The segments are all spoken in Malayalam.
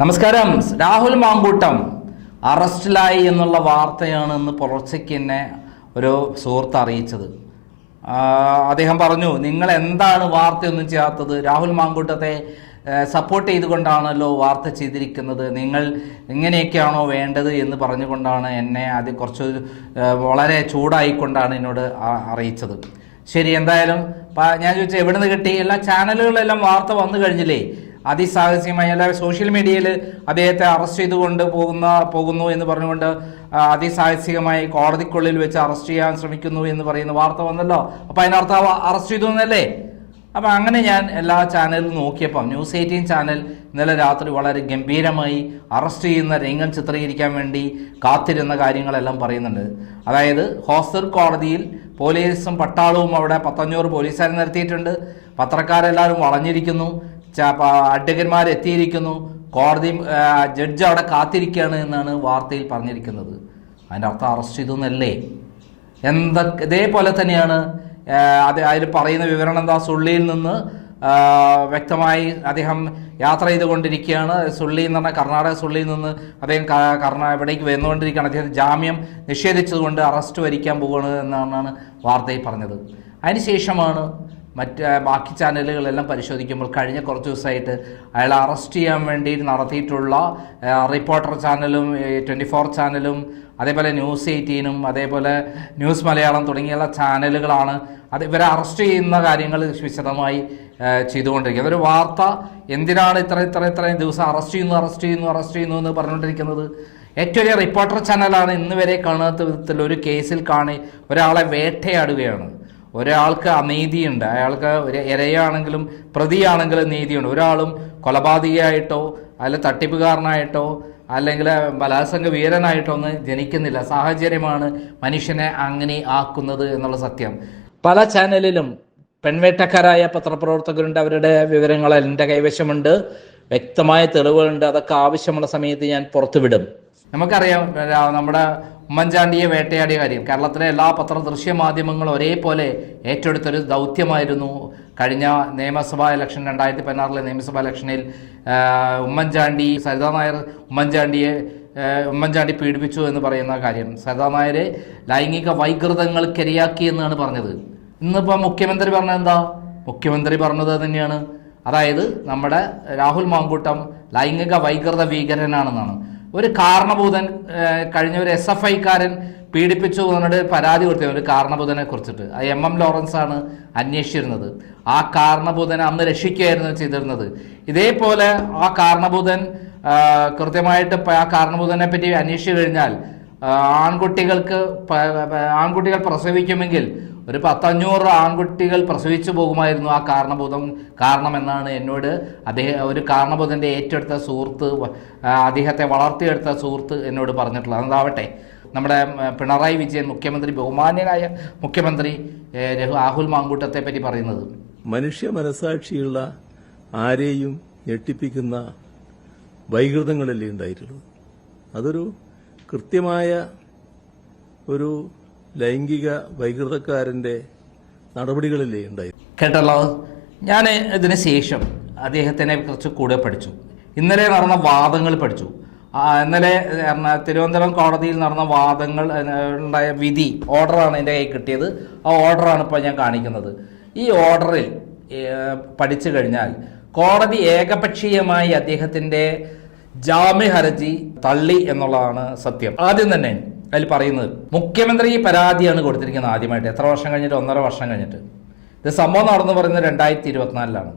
നമസ്കാരം. രാഹുൽ മാങ്കൂട്ടം. അറസ്റ്റിലായി എന്നുള്ള വാർത്തയാണ് ഇന്ന് പുലർച്ചയ്ക്ക് തന്നെ ഒരു സുഹൃത്ത് അറിയിച്ചത്. അദ്ദേഹം പറഞ്ഞു നിങ്ങൾ എന്താണ് വാർത്തയൊന്നും ചെയ്യാത്തത്? രാഹുൽ മാങ്കൂട്ടത്തെ സപ്പോർട്ട് ചെയ്തുകൊണ്ടാണല്ലോ വാർത്ത ചെയ്തിരിക്കുന്നത്. നിങ്ങൾ ഇങ്ങനെയൊക്കെയാണോ വേണ്ടത്? എന്ന് പറഞ്ഞുകൊണ്ടാണ് എന്നെ അത് കുറച്ച് വളരെ ചൂടായിക്കൊണ്ടാണ് എന്നോട് അറിയിച്ചത്. ശരി എന്തായാലും ഞാൻ ചോദിച്ചാൽ എവിടെ നിന്ന് കിട്ടി? എല്ലാ ചാനലുകളിലെല്ലാം വാർത്ത വന്നു കഴിഞ്ഞില്ലേ? അതിസാഹസികമായി അല്ല സോഷ്യൽ മീഡിയയിൽ അദ്ദേഹത്തെ അറസ്റ്റ് ചെയ്തുകൊണ്ട് പോകുന്ന പോകുന്നു എന്ന് പറഞ്ഞുകൊണ്ട് അതി അതിസാഹസികമായി കോടതിക്കുള്ളിൽ വെച്ച് അറസ്റ്റ് ചെയ്യാൻ ശ്രമിക്കുന്നു എന്ന് പറയുന്ന വാർത്ത വന്നല്ലോ. അപ്പം അതിനർത്ഥം അറസ്റ്റ് ചെയ്തു എന്നല്ലേ? അപ്പം അങ്ങനെ ഞാൻ എല്ലാ ചാനലും നോക്കിയപ്പം ന്യൂസ് എയ്റ്റീൻ ചാനൽ ഇന്നലെ രാത്രി വളരെ ഗംഭീരമായി അറസ്റ്റ് ചെയ്യുന്ന രംഗം ചിത്രീകരിക്കാൻ വേണ്ടി കാത്തിരുന്ന കാര്യങ്ങളെല്ലാം പറയുന്നുണ്ട്. അതായത് ഹോസ്റ്റർ കോടതിയിൽ പോലീസും പട്ടാളവും അവിടെ പത്തഞ്ഞൂറ് പോലീസുകാരെ നിർത്തിയിട്ടുണ്ട്. പത്രക്കാരെല്ലാവരും വളഞ്ഞിരിക്കുന്നു. അഡ്വക്കന്മാർ എത്തിയിരിക്കുന്നു. കോടതി ജഡ്ജ് അവിടെ കാത്തിരിക്കുകയാണ് എന്നാണ് വാർത്തയിൽ പറഞ്ഞിരിക്കുന്നത്. അതിന്റെ അർത്ഥം അറസ്റ്റ് ചെയ്തു എന്നല്ലേ എന്തൊക്കെ ഇതേപോലെ തന്നെയാണ് അത് അതിൽ പറയുന്ന വിവരണം എന്താ? സുള്ളിയിൽ നിന്ന് വ്യക്തമായി അദ്ദേഹം യാത്ര ചെയ്തുകൊണ്ടിരിക്കുകയാണ്. സുള്ളി എന്ന് പറഞ്ഞാൽ കർണാടക സുള്ളിയിൽ നിന്ന് അദ്ദേഹം കർണാ ഇവിടേക്ക് വന്നുകൊണ്ടിരിക്കുകയാണ്. അദ്ദേഹം ജാമ്യം നിഷേധിച്ചതുകൊണ്ട് അറസ്റ്റ് വരിക്കാൻ പോവുകയാണ് എന്നാണ് വാർത്തയിൽ പറഞ്ഞത്. അതിനുശേഷമാണ് മറ്റ് ബാക്കി ചാനലുകളെല്ലാം പരിശോധിക്കുമ്പോൾ കഴിഞ്ഞ കുറച്ച് ദിവസമായിട്ട് അയാൾ അറസ്റ്റ് ചെയ്യാൻ വേണ്ടി നടത്തിയിട്ടുള്ള റിപ്പോർട്ടർ ചാനലും ട്വന്റി ഫോർ ചാനലും അതേപോലെ ന്യൂസ് എയ്റ്റീനും അതേപോലെ ന്യൂസ് മലയാളം തുടങ്ങിയുള്ള ചാനലുകളാണ് അത് ഇവരെ അറസ്റ്റ് ചെയ്യുന്ന കാര്യങ്ങൾ വിശദമായി ചെയ്തുകൊണ്ടിരിക്കുന്നത്. ഒരു വാർത്ത എന്തിനാണ് ഇത്ര ഇത്ര ഇത്രയും ദിവസം അറസ്റ്റ് ചെയ്യുന്നു അറസ്റ്റ് ചെയ്യുന്നു അറസ്റ്റ് ചെയ്യുന്നു എന്ന് പറഞ്ഞുകൊണ്ടിരിക്കുന്നത്? ഏറ്റവും വലിയ റിപ്പോർട്ടർ ചാനലാണ് ഇന്ന് വരെ കാണാത്ത വിധത്തിൽ ഒരു കേസിൽ കാണി ഒരാളെ വേട്ടയാടുകയാണ്. ഒരാൾക്ക് അനീതിയുണ്ട്. അയാൾക്ക് ഒരു ഇരയാണെങ്കിലും പ്രതിയാണെങ്കിലും നീതിയുണ്ട് ഒരാളും കൊലപാതകയായിട്ടോ അല്ല തട്ടിപ്പുകാരനായിട്ടോ അല്ലെങ്കിൽ ബലാത്സംഗ വീരനായിട്ടോ ഒന്നും ജനിക്കുന്നില്ല. സാഹചര്യമാണ് മനുഷ്യനെ അങ്ങനെ ആക്കുന്നത് എന്നുള്ള സത്യം. പല ചാനലിലും പെൺവേട്ടക്കാരായ പത്രപ്രവർത്തകരുണ്ട്. അവരുടെ വിവരങ്ങൾ എന്റെ കൈവശമുണ്ട്. വ്യക്തമായ തെളിവുകളുണ്ട്. അതൊക്കെ ആവശ്യമുള്ള സമയത്ത് ഞാൻ പുറത്തുവിടും. നമുക്കറിയാം നമ്മുടെ ഉമ്മൻചാണ്ടിയെ വേട്ടയാടിയ കാര്യം. കേരളത്തിലെ എല്ലാ പത്ര ദൃശ്യ മാധ്യമങ്ങളും ഒരേപോലെ ഏറ്റെടുത്തൊരു ദൗത്യമായിരുന്നു കഴിഞ്ഞ നിയമസഭാ ഇലക്ഷൻ രണ്ടായിരത്തി പതിനാറിലെ നിയമസഭാ ഇലക്ഷനിൽ ഉമ്മൻചാണ്ടി സരിതാ നായർ ഉമ്മൻചാണ്ടിയെ ഉമ്മൻചാണ്ടി പീഡിപ്പിച്ചു എന്ന് പറയുന്ന കാര്യം. സരിതാ നായരെ ലൈംഗിക വൈകൃതങ്ങൾക്കിരയാക്കി എന്നാണ് പറഞ്ഞത്. ഇന്നിപ്പോൾ മുഖ്യമന്ത്രി പറഞ്ഞത് എന്താ? മുഖ്യമന്ത്രി പറഞ്ഞത് തന്നെയാണ്. അതായത് നമ്മുടെ രാഹുൽ മാങ്കൂട്ടം ലൈംഗിക വൈകൃത ഭീകരനാണെന്നാണ്. ഒരു കാരണഭൂതൻ കഴിഞ്ഞ ഒരു എസ് എഫ് ഐക്കാരൻ പീഡിപ്പിച്ചു എന്നിട്ട് പരാതി കൊടുത്തത് ഒരു കാരണബൂതനെ കുറിച്ചിട്ട്. ആ എം എം ലോറൻസ് ആണ് അന്വേഷിച്ചിരുന്നത്. ആ കാരണഭൂതനെ അന്ന് രക്ഷിക്കുകയായിരുന്നു ചെയ്തിരുന്നത്. ഇതേപോലെ ആ കാരണഭൂതൻ കൃത്യമായിട്ട് ആ കാരണഭൂതനെ പറ്റി അന്വേഷിച്ചു കഴിഞ്ഞാൽ ആൺകുട്ടികൾക്ക് ആൺകുട്ടികൾ പ്രസവിക്കുമെങ്കിൽ ഒരു പത്തഞ്ഞൂറ് ആൺകുട്ടികൾ പ്രസവിച്ചു പോകുമായിരുന്നു ആ കാരണബോധം കാരണമെന്നാണ് എന്നോട് അദ്ദേഹം ഒരു കാരണബോധന്റെ ഏറ്റെടുത്ത സുഹൃത്ത് അദ്ദേഹത്തെ വളർത്തിയെടുത്ത സുഹൃത്ത് എന്നോട് പറഞ്ഞിട്ടുള്ളത്. അതാവട്ടെ നമ്മുടെ പിണറായി വിജയൻ മുഖ്യമന്ത്രി ബഹുമാന്യനായ മുഖ്യമന്ത്രി രാഹുൽ മാങ്കൂട്ടത്തെ പറ്റി പറയുന്നത്. മനുഷ്യ മനസാക്ഷിയുള്ള ആരെയും ഞെട്ടിപ്പിക്കുന്ന വൈകൃതങ്ങളല്ലേ ഉണ്ടായിട്ടുള്ളൂ? അതൊരു കൃത്യമായ ഒരു ലൈംഗിക വൈകൃതക്കാരന്റെ നടപടികളിലേ ഉണ്ടായി. കേട്ടല്ലോ? ഞാൻ ഇതിന് ശേഷം അദ്ദേഹത്തിനെ കുറിച്ച് കൂടെ പഠിച്ചു. ഇന്നലെ നടന്ന വാദങ്ങൾ പഠിച്ചു. ഇന്നലെ തിരുവനന്തപുരം കോടതിയിൽ നടന്ന വാദങ്ങൾ ഉണ്ടായ വിധി ഓർഡറാണ് എന്റെ കയ്യിൽ കിട്ടിയത്. ആ ഓർഡറാണ് ഇപ്പോൾ ഞാൻ കാണിക്കുന്നത്. ഈ ഓർഡറിൽ പഠിച്ചു കഴിഞ്ഞാൽ കോടതി ഏകപക്ഷീയമായി അദ്ദേഹത്തിന്റെ ജാമ്യ ഹർജി തള്ളി എന്നുള്ളതാണ് സത്യം. ആദ്യം തന്നെ അതിൽ പറയുന്നത് മുഖ്യമന്ത്രി പരാതിയാണ് കൊടുത്തിരിക്കുന്നത് ആദ്യമായിട്ട്. എത്ര വർഷം കഴിഞ്ഞിട്ട്? ഒന്നര വർഷം കഴിഞ്ഞിട്ട്. ഇത് സംഭവം നടന്നു പറയുന്നത് രണ്ടായിരത്തി ഇരുപത്തിനാലിലാണ്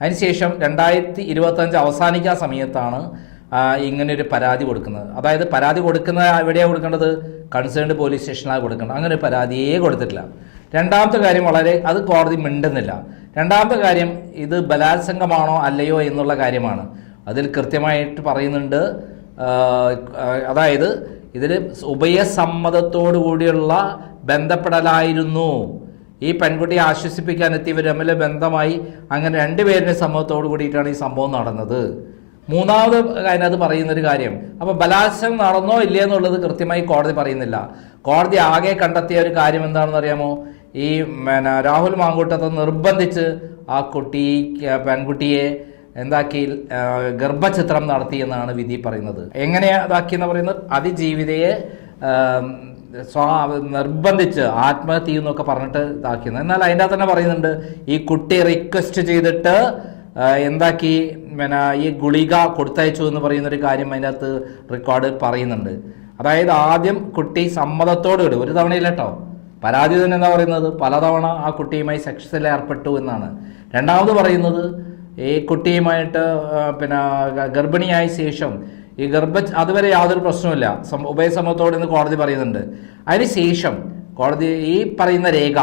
അതിനുശേഷം രണ്ടായിരത്തി ഇരുപത്തഞ്ച് അവസാനിക്കാൻ സമയത്താണ് ഇങ്ങനൊരു പരാതി കൊടുക്കുന്നത്. അതായത് പരാതി കൊടുക്കുന്ന എവിടെയാണ് കൊടുക്കേണ്ടത്? കൺസേൺഡ് പോലീസ് സ്റ്റേഷനിലാണ് കൊടുക്കേണ്ടത്. അങ്ങനെ ഒരു പരാതിയേ കൊടുത്തിട്ടില്ല. രണ്ടാമത്തെ കാര്യം വളരെ അത് കോടതി മിണ്ടുന്നില്ല. രണ്ടാമത്തെ കാര്യം ഇത് ബലാത്സംഗമാണോ അല്ലയോ എന്നുള്ള കാര്യമാണ്. അതിൽ കൃത്യമായിട്ട് പറയുന്നുണ്ട് അതായത് ഇതിൽ ഉഭയസമ്മതത്തോടു കൂടിയുള്ള ബന്ധപ്പെടലായിരുന്നു. ഈ പെൺകുട്ടിയെ ആശ്വസിപ്പിക്കാൻ എത്തിയവർ തമ്മിൽ ബന്ധമായി അങ്ങനെ രണ്ടുപേരുടെ സമ്മതത്തോടു കൂടിയിട്ടാണ് ഈ സംഭവം നടന്നത്. മൂന്നാമത് അതിനകത്ത് പറയുന്നൊരു കാര്യം. അപ്പോൾ ബലാത്സംഗം നടന്നോ ഇല്ലേ എന്നുള്ളത് കൃത്യമായി കോടതി പറയുന്നില്ല. കോടതി ആകെ കണ്ടെത്തിയ ഒരു കാര്യം എന്താണെന്ന് അറിയാമോ? ഈ പിന്നെ രാഹുൽ മാങ്കൂട്ടത്തെ നിർബന്ധിച്ച് ആ കുട്ടി പെൺകുട്ടിയെ എന്താക്കി ഗർഭചിത്രം നടത്തി എന്നാണ് വിധി പറയുന്നത്. എങ്ങനെയാ ഇതാക്കി എന്ന് പറയുന്നത്? അതിജീവിതയെ നിർബന്ധിച്ച് ആത്മഹത്യ എന്നൊക്കെ പറഞ്ഞിട്ട് ഇതാക്കിയത് എന്നാൽ അതിന്റെ തന്നെ പറയുന്നുണ്ട് ഈ കുട്ടി റിക്വസ്റ്റ് ചെയ്തിട്ട് എന്താക്കി പിന്നെ ഈ ഗുളിക കൊടുത്തയച്ചു എന്ന് പറയുന്ന ഒരു കാര്യം അതിന്റെ അകത്ത് റെക്കോർഡ് പറയുന്നുണ്ട്. അതായത് ആദ്യം കുട്ടി സമ്മതത്തോടുകൂടി ഒരു തവണയില്ല കേട്ടോ. പരാതി തന്നെ എന്താ പറയുന്നത്? പലതവണ ആ കുട്ടിയുമായി സെക്സിൽ ഏർപ്പെട്ടു എന്നാണ്. രണ്ടാമത് പറയുന്നത് ഈ കുട്ടിയുമായിട്ട് പിന്നെ ഗർഭിണിയായ ശേഷം ഈ ഗർഭ അതുവരെ യാതൊരു പ്രശ്നവുമില്ല. ഉഭയസമത്തോടെ എന്ന് കോടതി പറയുന്നുണ്ട്. അതിനുശേഷം കോടതി ഈ പറയുന്ന രേഖ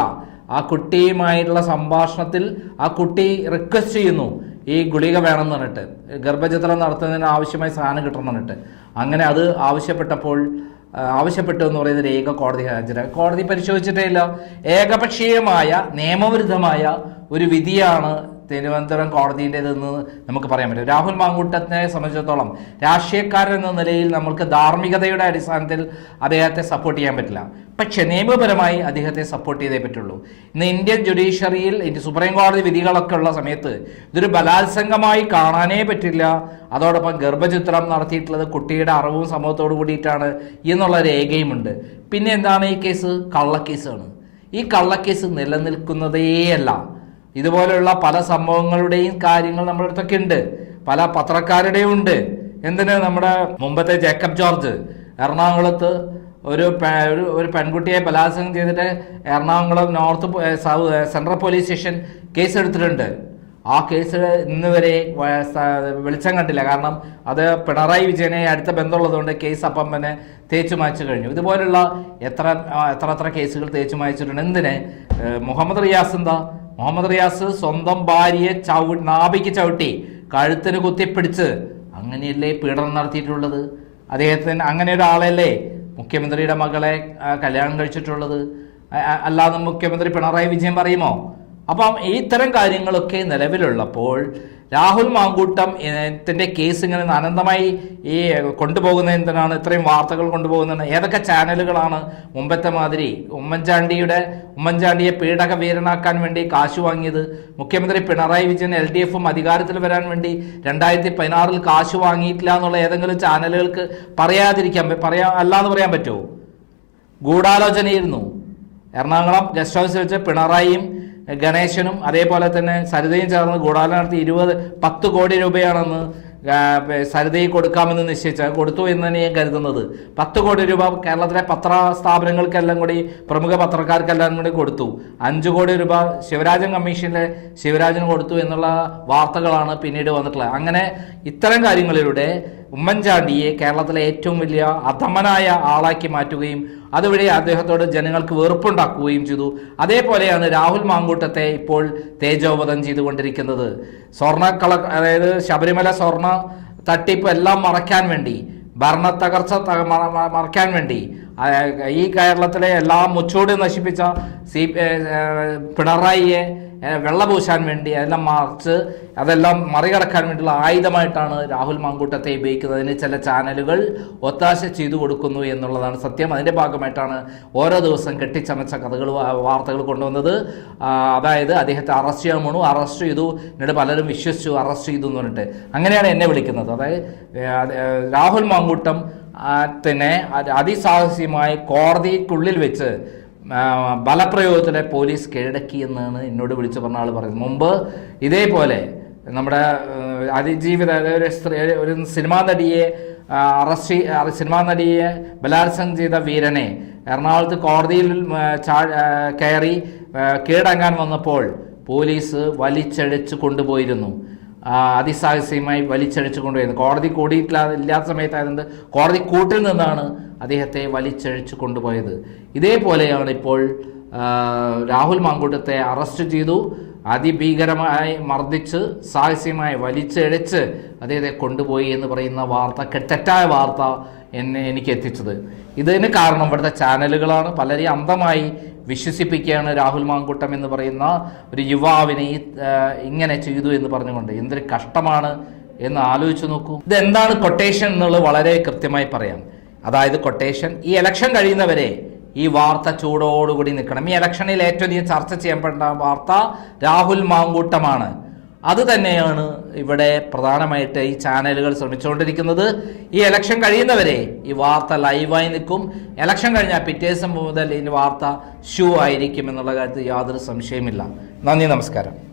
ആ കുട്ടിയുമായിട്ടുള്ള സംഭാഷണത്തിൽ ആ കുട്ടി റിക്വസ്റ്റ് ചെയ്യുന്നു ഈ ഗുളിക വേണം എന്ന് പറഞ്ഞിട്ട്. ഗർഭചിത്രം നടത്തുന്നതിന് ആവശ്യമായ സാധനം കിട്ടണം എന്ന് പറഞ്ഞിട്ട്. അങ്ങനെ അത് ആവശ്യപ്പെട്ടപ്പോൾ ആവശ്യപ്പെട്ടു എന്ന് പറയുന്ന രേഖ കോടതി ഹാജരാക്കി കോടതി പരിശോധിച്ചിട്ടേ ഇല്ല. ഏകപക്ഷീയമായ നിയമവിരുദ്ധമായ ഒരു വിധിയാണ് തിരുവനന്തപുരം കോടതിയുടേതെന്ന് നമുക്ക് പറയാൻ പറ്റും. രാഹുൽ മാങ്കൂട്ടത്തിനെ സംബന്ധിച്ചിടത്തോളം രാഷ്ട്രീയക്കാരൻ എന്ന നിലയിൽ നമുക്ക് ധാർമ്മികതയുടെ അടിസ്ഥാനത്തിൽ അദ്ദേഹത്തെ സപ്പോർട്ട് ചെയ്യാൻ പറ്റില്ല. പക്ഷേ നിയമപരമായി അദ്ദേഹത്തെ സപ്പോർട്ട് ചെയ്തേ പറ്റുള്ളൂ. ഇന്ന് ഇന്ത്യൻ ജുഡീഷ്യറിയിൽ സുപ്രീം കോടതി വിധികളൊക്കെ ഉള്ള സമയത്ത് ഇതൊരു ബലാത്സംഗമായി കാണാനേ പറ്റില്ല. അതോടൊപ്പം ഗർഭചിത്രം നടത്തിയിട്ടുള്ളത് കുട്ടിയുടെ അറിവും സമൂഹത്തോടു കൂടിയിട്ടാണ് എന്നുള്ള രേഖയുമുണ്ട്. പിന്നെ എന്താണ് ഈ കേസ് കള്ളക്കേസാണ്. ഈ കള്ളക്കേസ് നിലനിൽക്കുന്നതേയല്ല. ഇതുപോലെയുള്ള പല സംഭവങ്ങളുടെയും കാര്യങ്ങൾ നമ്മുടെ അടുത്തൊക്കെ ഉണ്ട്. പല പത്രക്കാരുടെയും ഉണ്ട്. എന്തിന്? നമ്മുടെ മുമ്പത്തെ ജേക്കബ് ജോർജ്. എറണാകുളത്ത് ഒരു ഒരു പെൺകുട്ടിയെ ബലാത്സംഗം ചെയ്തിട്ട് Ernakulam north central police station case എടുത്തിട്ടുണ്ട് ആ കേസ് ഇന്ന് വരെ വെളിച്ചം കണ്ടില്ല. കാരണം അത് പിണറായി വിജയനെ അടുത്ത ബന്ധമുള്ളതുകൊണ്ട് കേസ് അപ്പം തന്നെ തേച്ചു മായച്ചു കഴിഞ്ഞു. ഇതുപോലുള്ള എത്ര എത്ര എത്ര കേസുകൾ തേച്ചു മായച്ചിട്ടുണ്ട്. എന്തിന്? മുഹമ്മദ് റിയാസ് എന്താ? മുഹമ്മദ് റിയാസ് സ്വന്തം ഭാര്യയെ ചവി നാഭിക്ക് ചവിട്ടി കഴുത്തിന് കുത്തിപ്പിടിച്ച് അങ്ങനെയല്ലേ പീഡനം നടത്തിയിട്ടുള്ളത്? അദ്ദേഹത്തിന് അങ്ങനെ ഒരാളല്ലേ മുഖ്യമന്ത്രിയുടെ മകളെ കല്യാണം കഴിച്ചിട്ടുള്ളത്? അല്ലാതെ മുഖ്യമന്ത്രി പിണറായി വിജയൻ പറയുമോ? അപ്പം ഇത്തരം കാര്യങ്ങളൊക്കെ നിലവിലുള്ളപ്പോൾ രാഹുൽ മാങ്കൂട്ടം കേസ് ഇങ്ങനെ അനന്തമായി ഈ കൊണ്ടുപോകുന്ന എന്തിനാണ്? ഇത്രയും വാർത്തകൾ കൊണ്ടുപോകുന്നത് ഏതൊക്കെ ചാനലുകളാണ് മുമ്പത്തെ മാതിരി ഉമ്മൻചാണ്ടിയുടെ ഉമ്മൻചാണ്ടിയെ പീഡക വീരനാക്കാൻ വേണ്ടി കാശ് വാങ്ങിയത്? മുഖ്യമന്ത്രി പിണറായി വിജയൻ എൽ ഡി എഫും അധികാരത്തിൽ വരാൻ വേണ്ടി രണ്ടായിരത്തി പതിനാറിൽ കാശ് വാങ്ങിയിട്ടില്ല എന്നുള്ള ഏതെങ്കിലും ചാനലുകൾക്ക് പറയാതിരിക്കാൻ പറയാ പറയാ അല്ലാന്ന് പറയാൻ പറ്റുമോ? ഗൂഢാലോചനയായിരുന്നു. എറണാകുളം ഗസ്റ്റ് ഹൗസിൽ വെച്ച് പിണറായിയും ഗണേശനും അതേപോലെ തന്നെ സരിതയും ചേർന്ന് ഗൂഢാലോചന നടത്തി ഇരുപത് പത്ത് കോടി രൂപയാണെന്ന് സരിതയിൽ കൊടുക്കാമെന്ന് നിശ്ചയിച്ച കൊടുത്തു എന്ന് തന്നെ ഞാൻ കരുതുന്നത്. പത്ത് കോടി രൂപ കേരളത്തിലെ പത്ര സ്ഥാപനങ്ങൾക്കെല്ലാം കൂടി പ്രമുഖ പത്രക്കാർക്കെല്ലാം കൂടി കൊടുത്തു. അഞ്ചു കോടി രൂപ ശിവരാജൻ കമ്മീഷനിലെ ശിവരാജന് കൊടുത്തു എന്നുള്ള വാർത്തകളാണ് പിന്നീട് വന്നിട്ടുള്ളത്. അങ്ങനെ ഇത്തരം കാര്യങ്ങളിലൂടെ ഉമ്മൻചാണ്ടിയെ കേരളത്തിലെ ഏറ്റവും വലിയ അധമനായ ആളാക്കി മാറ്റുകയും അതുവഴി അദ്ദേഹത്തോട് ജനങ്ങൾക്ക് വെറുപ്പുണ്ടാക്കുകയും ചെയ്തു. അതേപോലെയാണ് രാഹുൽ മാങ്കൂട്ടത്തെ ഇപ്പോൾ തേജോവധം ചെയ്തുകൊണ്ടിരിക്കുന്നത്. സ്വർണക്കള അതായത് ശബരിമല സ്വർണ തട്ടിപ്പ് എല്ലാം മറയ്ക്കാൻ വേണ്ടി ഭരണത്തകർച്ച മറയ്ക്കാൻ വേണ്ടി ഈ കേരളത്തിലെ എല്ലാ മുച്ചൂടി നശിപ്പിച്ച സി പിണറായിയെ വെള്ളപൂശാൻ വേണ്ടി അതെല്ലാം മറിച്ച് അതെല്ലാം മറികടക്കാൻ വേണ്ടിയുള്ള ആയുധമായിട്ടാണ് രാഹുൽ മാങ്കൂട്ടത്തെ ഉപയോഗിക്കുന്നതിന് ചില ചാനലുകൾ ഒത്താശ ചെയ്തു കൊടുക്കുന്നു എന്നുള്ളതാണ് സത്യം. അതിന്റെ ഭാഗമായിട്ടാണ് ഓരോ ദിവസം കെട്ടിച്ചമച്ച കഥകൾ വാർത്തകൾ കൊണ്ടുവന്നത്. അതായത് അദ്ദേഹത്തെ അറസ്റ്റ് ചെയ്യാൻ പോണു. അറസ്റ്റ് ചെയ്തു. എന്നിട്ട് പലരും വിശ്വസിച്ചു അറസ്റ്റ് ചെയ്തു എന്ന് പറഞ്ഞിട്ട്. അങ്ങനെയാണ് എന്നെ വിളിക്കുന്നത്. അതായത് രാഹുൽ മാങ്കൂട്ടം അത് അതിസാഹസ്യമായി കോടതിക്കുള്ളിൽ വെച്ച് ബലപ്രയോഗത്തിലെ പോലീസ് കീഴടക്കി എന്നാണ് എന്നോട് വിളിച്ചു പറഞ്ഞ ആൾ പറയുന്നത്. മുമ്പ് ഇതേപോലെ നമ്മുടെ അതിജീവിത ഒരു സ്ത്രീ ഒരു സിനിമാ നടിയെ അറസ്റ്റ് സിനിമാ നടിയെ ബലാത്സംഗം ചെയ്ത വീരനെ എറണാകുളത്ത് കോടതിയിൽ കയറി കീഴടങ്ങാൻ വന്നപ്പോൾ പോലീസ് വലിച്ചഴച്ച് കൊണ്ടുപോയിരുന്നു. അതിസാഹസ്യമായി വലിച്ചഴിച്ചു കൊണ്ടുവരുന്നത് കോടതി കൂടിയിട്ടില്ല ഇല്ലാത്ത സമയത്തായതുകൊണ്ട് കോടതി കൂട്ടിൽ നിന്നാണ് അദ്ദേഹത്തെ വലിച്ചഴിച്ചു കൊണ്ടുപോയത്. ഇതേപോലെയാണ് ഇപ്പോൾ രാഹുൽ മാങ്കൂട്ടത്തെ അറസ്റ്റ് ചെയ്തു. അതിഭീകരമായി മർദ്ദിച്ച് സാഹസ്യമായി വലിച്ചഴിച്ച് അദ്ദേഹത്തെ കൊണ്ടുപോയി എന്ന് പറയുന്ന വാർത്ത തെറ്റായ വാർത്ത എന്നെ എനിക്ക് എത്തിച്ചത് ഇതിന് കാരണം ഇവിടുത്തെ ചാനലുകളാണ്. പലരെയും അന്ധമായി വിശ്വസിപ്പിക്കുകയാണ് രാഹുൽ മാങ്കുട്ടം എന്ന് പറയുന്ന ഒരു യുവാവിനെ ഈ, ഇങ്ങനെ ചെയ്തു എന്ന് പറഞ്ഞുകൊണ്ട്. എന്തൊരു കഷ്ടമാണ് എന്ന് ആലോചിച്ച് നോക്കൂ. ഇതെന്താണ് കൊട്ടേഷൻ എന്നുള്ളത് വളരെ കൃത്യമായി പറയാം. അതായത് കൊട്ടേഷൻ ഈ ഇലക്ഷൻ കഴിയുന്നവരെ ഈ വാർത്ത ചൂടോടുകൂടി നിൽക്കണം. ഈ ഇലക്ഷനിൽ ഏറ്റവും അധികം ചർച്ച ചെയ്യപ്പെട്ട വാർത്ത രാഹുൽ മാങ്കൂട്ടമാണ്. അത് തന്നെയാണ് ഇവിടെ പ്രധാനമായിട്ട് ഈ ചാനലുകൾ ശ്രമിച്ചുകൊണ്ടിരിക്കുന്നത്. ഈ ഇലക്ഷൻ കഴിയുന്നവരെ ഈ വാർത്ത ലൈവായി നിൽക്കും. ഇലക്ഷൻ കഴിഞ്ഞാൽ പിറ്റേ ദിവസം മുതൽ ഈ വാർത്ത ഷൂ ആയിരിക്കും എന്നുള്ള കാര്യത്തിൽ യാതൊരു സംശയമില്ല നന്ദി നമസ്കാരം.